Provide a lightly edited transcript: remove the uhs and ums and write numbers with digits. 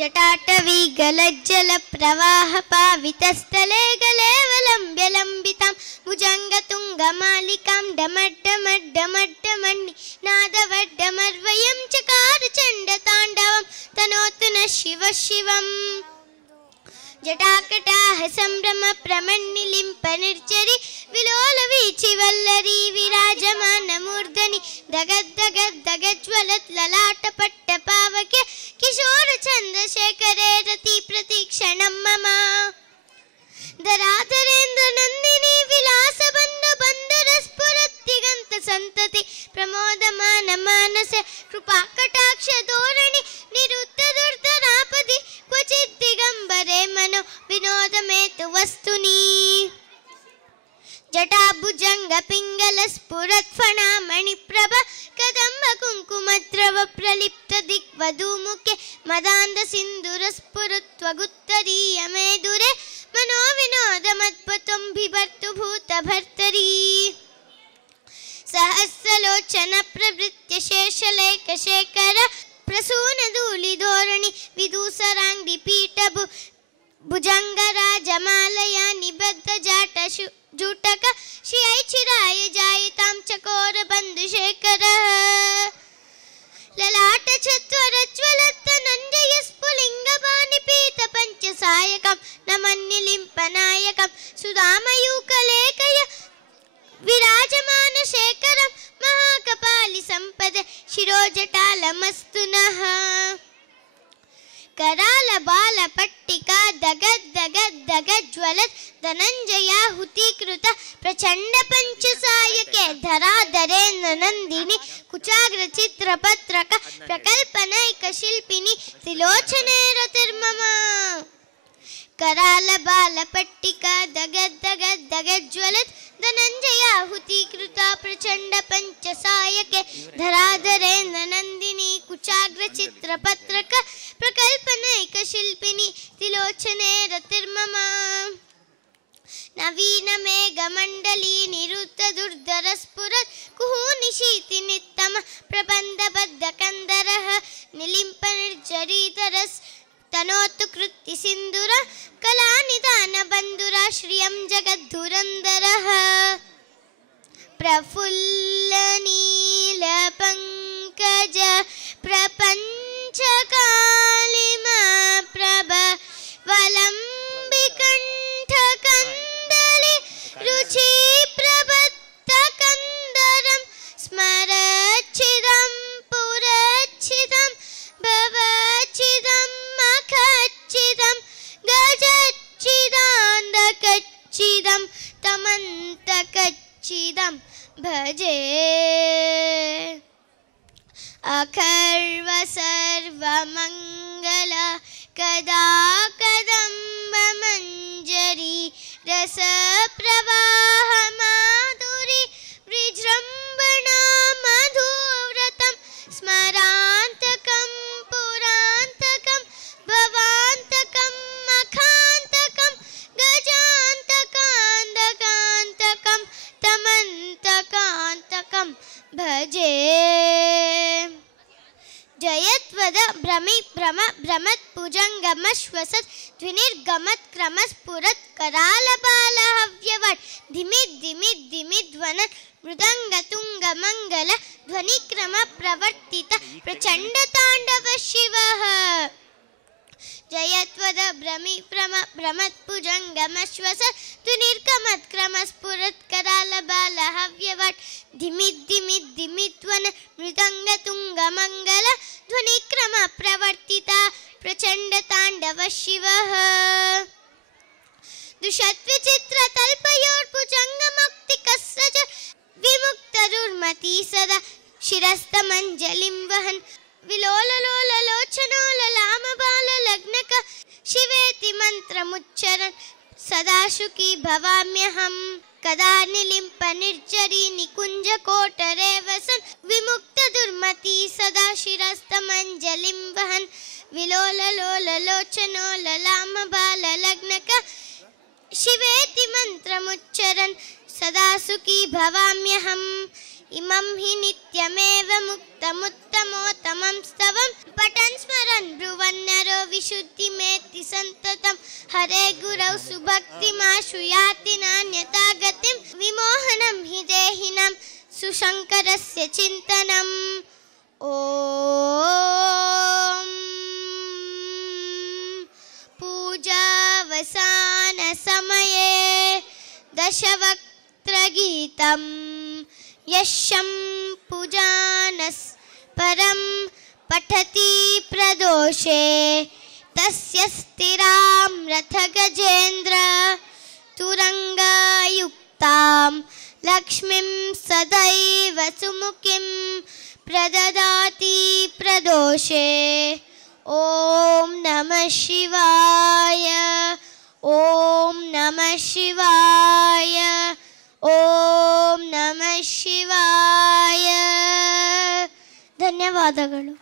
जटाटवी गलज्जल प्रवाह पावितस्थले गलेवलम्ब्य लम्बितां भुजङ्गतुङ्गमालिकां डमड्डमड्डमड्डमड्डमण्णि नादवड्डमर्वयं चकार चण्डताण्डवं तनोतु नः शिवः शिवम् जटाकटाह संभ्रम प्रमण्णिलिम्प निर्जरि विलोल वीचि वल्लरी विराजमान मूर्धनि दगद्दगद्दगज्वलत् ललाट पट्ट पावके किशोर चन्द्रशेखरे रति प्रतीक्षणं मम धराधरेन्द्र नन्दिनी विलास बन्धु बन्धुरस्फुरद्दिगन्त सन्तति प्रमोदमान मानस कृपा कटाक्ष धोरणि निरुद्ध दुर्धरापदि क्वचित् दिगम्बरे मनो विनोदमेतु वस्तुनि जटाभुजंग पिंगल स्फुरत् फणामणिप्रभ कदम्ब कुङ्कुमद्रव प्रलिप्त दिग्वधूमुखे मदान्ध सिन्दूर स्फुरत्वगुत्तरीय मेदुरे मनो विनोदमद्भुतं बिभर्तु भूतभर्तरी सहस्रलोचन प्रवृत्य शेषलेखशेखर प्रसून धूलिधोरणि विदूसराङ्गि पीठभु भुजङ्गराजमालया निबद्ध जाट जूटक श्रियैचिराय जायतां चकोर बन्धुशेखरः ललाट चत्वरज्वलत् नञ्जय स्फुलिङ्गपाणि पीत पञ्चसायकं नमन्निलिम्पनायकं सुधामयूखलेखय विराजमान शेखरं महाकपालि सम्पद शिरोजटालमस्तु नः कराल बाल पट्टिका दगद्दगद्दगज्वलत् धनञ्जयाहुतीकृत प्रचण्ड पञ्चसायके धराधरेन्द्र नन्दिनी कुचाग्र चित्रपत्रक प्रकल्पनैक शिल्पिनी त्रिलोचने रतिर्मम कराल बाल पट्टिका दगद्दगद्दगज्वलत् धनञ्जयाहुतीकृत प्रचण्ड पञ्चसायके धराधरेन्द्र नन्दिनी कुचाग्र चित्रपत्रक प्रकल्पनैक शिल्पिनी त्रिलोचने रतिर्मम नवीन मेघमण्डली निरुद्ध दुर्धर स्फुरत् कुहूनिशीति नित्यम प्रबन्धबद्ध कन्दरः निलिम्प निर्जरीधरस् तनोतु कृत्ति सिन्दूर कलानिदान बन्धुरा श्रियं जगद्धुरन्धरः प्रफुल्ल नील पंकज प्रपंच कालिमा प्रभ वलम्बिकण्ठ कन्दलि रुचि प्रबद्ध कन्दरं स्मरच्छिदं पुरच्छिदं भवच्छिदं मखच्छिदं गजच्छिदान्दकच्छिदं तमन्तकच्छिदं भजे अखर्व सर्वमङ्गल कदा कदम्ब मञ्जरी रस प्रवाह माधुरी विजृम्भणा मधुव्रतं स्मरान्तकं पुरान्तकं भवान्तकं मखान्तकं गजान्तकान्तकान्तकं तमन्तकान्तकं भजे जयत्वद भ्रमि भ्रम भ्रमत् भुजङ्गमश्वसत् द्विनिर्गमत् क्रमस्फुरत् करालबालहव्यवट् धिमित् धिमित् धिमिध्वनन् मृदङ्गतुङ्गमङ्गल ध्वनिक्रम प्रवर्तित प्रचण्डताण्डव शिवः जयत्वद भ्रमि भ्रम भ्रमत् भुजङ्गमश्वसत् द्विनिर्गमत् क्रमस्फुरत् करालबालहव्यवट् धिमित् धिमित् धिमिध्वनन् मृदङ्गतुङ्गमङ्गल ध्वनिक्रम प्रवर्तित प्रचण्डताण्डव शिवः दुषद्विचित्रतल्पयोर्भुजङ्गमौक्तिकस्रज विमुक्तरुर्मती सदा शिरस्तमञ्जलिं वहन् विलोललोललोचनो ललामबाललग्नक शिवेति मन्त्रमुच्चरन् सदा सुखी भवाम्यहं कदा निलिम्प निर्जरी निकुञ्जकोटरे वसन् विमुक्तदुर्मती सदा शिरस्तमञ्जलिं वहन् विलोललोललोचनो ललामबाललग्नक शिवेति मन्त्रमुच्चरन् सदा सुखी भवाम्यहं इमं हि नित्यमेव मुक्तमुत्तमोत्तमं स्तवं पठन् स्मरन् ब्रुवन्नरो विशुद्धिमेति सन्ततं हरे गुरौ सुभक्तिमाशुयाति नान्यथा गतिं विमोहनं हि देहिनां सुशङ्करस्य चिन्तनम् ॐ पूजावसानसमये दशवक्त्रगीतं यशं पूजानस् परं पठति प्रदोषे तस्य स्थिरां रथगजेन्द्र तुरङ्गयुक्तां लक्ष्मीं सदैव सुमुखीं प्रददाति प्रदोषे ॐ नमः शिवाय ॐ नमः शिवाय ॐ नमः शिवाय ಧನ್ಯವಾದಗಳು.